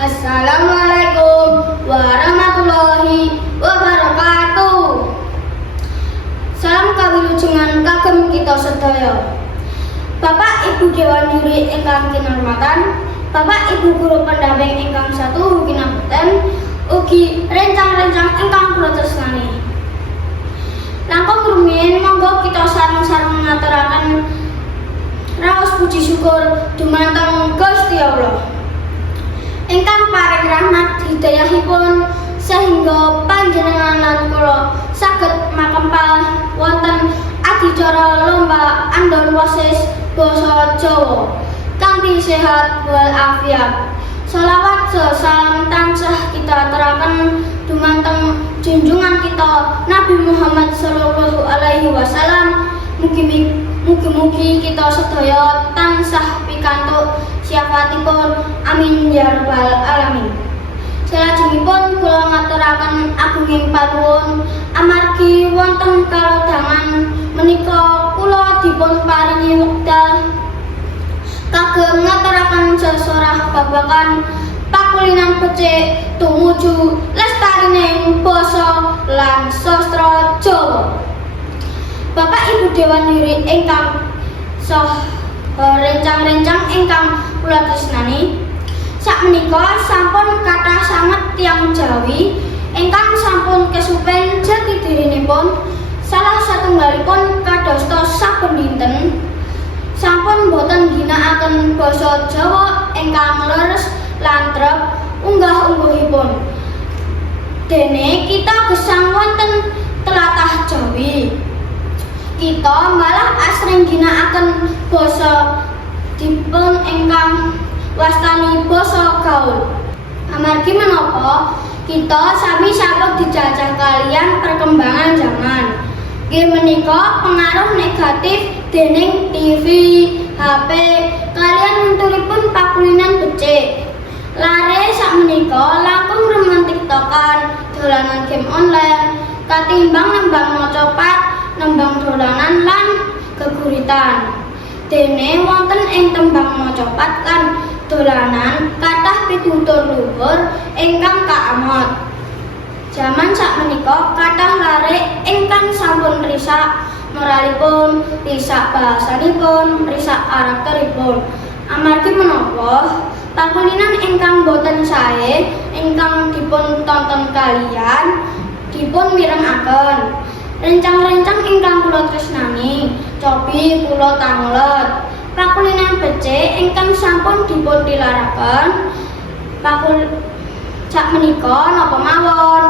Assalamualaikum warahmatullahi wabarakatuh. Salam kawilujengan kagem kita sedaya. Bapak Ibu Dewan Juri ingkang kinurmatan, Bapak Ibu Guru pendamping ingkang satu kinabekten, ugi rencang-rencang ingkang kula tresnani. Langkung rumiyin monggo kita sareng-sareng ngaturaken raos puji syukur dumateng Gusti Allah ingkang paring rahmat hidayahipun sehingga panjenengan lan kula saged makempal wonten adicara lomba andon wasis basa Jawa kanthi sehat walafiat. Shalawat salam tansah kita aturaken dumateng junjungan kita Nabi Muhammad sallallahu alaihi wasallam. Mugi-mugi kita sedaya tansah pikantuk syafaatipun, amin ya rabbal alamin. Salajengipun kula ngaturaken agunging panuwun amargi wonten kalodhangan menika kula dipun paringi wekdal kagem ngaturaken sesorah babagan pakulinan becik tumuju lestarining basa lan sastra Jawa. Bapak Ibu Dewan Juri ingkang rencang-rencang ingkang kula tresnani, sakmenika sampun kathah sanget tiyang Jawi ingkang sampun kesupen jati dirinipun. Salah satunggalipun kadosta saben dinten sampun boten ginakaken basa Jawa ingkang leres lan trep unggah-ungguhipun. Dene kita gesang wonten tlatah Jawi, kita malah asring ginakaken basa dipun ingkang wastani basa gaul. Amargi menapa kita sami sampun dijajah kalian perkembangan zaman. Nggih menika pengaruh negatif dening TV, HP, kalian unturipun pakulinan becik. Lare sakmenika langkung remen TikTokan, dolanan game online, katimbang nembang mocopat, nembang dolanan lan geguritan. Dene wonten ing tembang mocopat lan dolanan kathah pitutur luhur ingkang kaamot. Zaman sakmenika kathah lare ingkang sampun risak moralipun, risak bahasanipun, risak karakteripun. Amargi menapa pakulinan ingkang boten sae ingkang dipun tonton kalian dipun mirengaken. Rencang-rencang ingkang kula tresnani, cobi kula tanglet. Pakulinan becik ingkang sampun dipun tilaraken sakmenika napa mawon.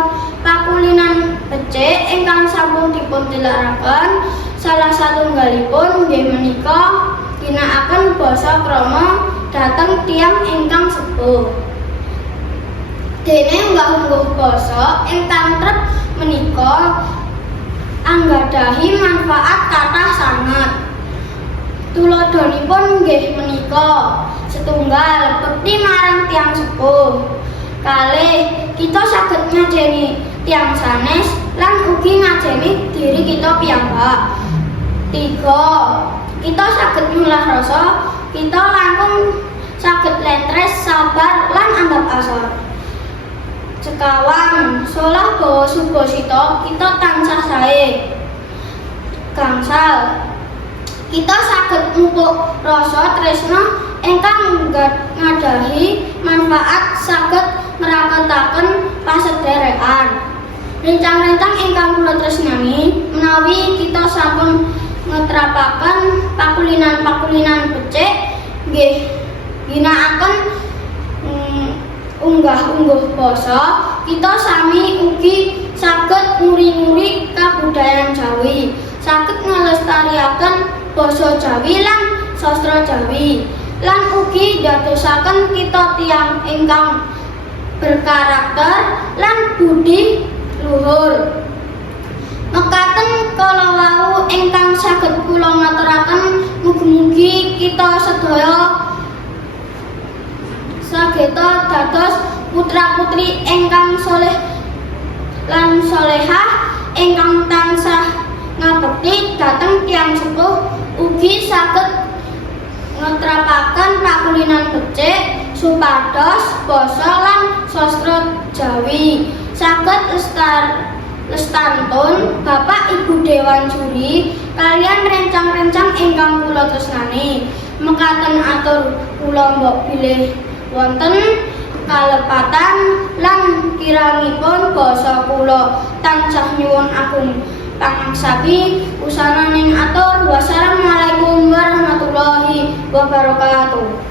Pakulinan becik ingkang sampun dipun tilaraken salah satunggalipun nggih menika ginakaken basa krama dhateng tiyang ingkang sepuh. Dene unggah-ungguh basa ingkang trep menika anggadhahi manfaat kathah sanget. Tuladhanipun nggih menika setunggal bekti marang tiyang sepuh, kalih kita saged ngajeni tiyang sanes lan ugi ngajeni diri kita piyambak. 3. Kita saged nyulah rasa, kita langkung saged lentres sabar lan anggap asor. Sekawang solah bawa subasita kita tansah sae. Gangsal kita saged mupuk rasa tresna ingkang ngadahi manfaat saged mraketaken pasederekan. Rencang-rencang ingkang kula tresnani, menawi kita sampun ngetrapaken pakulinan-pakulinan becik nggih ginakaken unggah-ungguh basa, kita sami ugi saged nguri-nguri kabudayan Jawi, saged ngelestariaken basa Jawi lan sastra Jawi, lan ugi dadosaken kita tiyang ingkang berkarakter lan budi luhur. Mekaten kala wau ingkang saged kula ngaturaken, mugi-mugi kita sedaya sageta dados putra-putri ingkang saleh lan salehah ingkang tansah ngabekti dhateng tiyang sepuh, ugi saged ngetrapaken pakulinan becik supados basa lan sastra Jawi saged lestantun Bapak Ibu Dewan Juri kalian rencang-rencang ingkang kula tresnani mekaten atur kula mbok bilih wonten kalepatan lan kirangipun basa kula tansah nyuwun agung pangangsapi usana ning atur. Wassalamualaikum warahmatullahi wabarakatuh.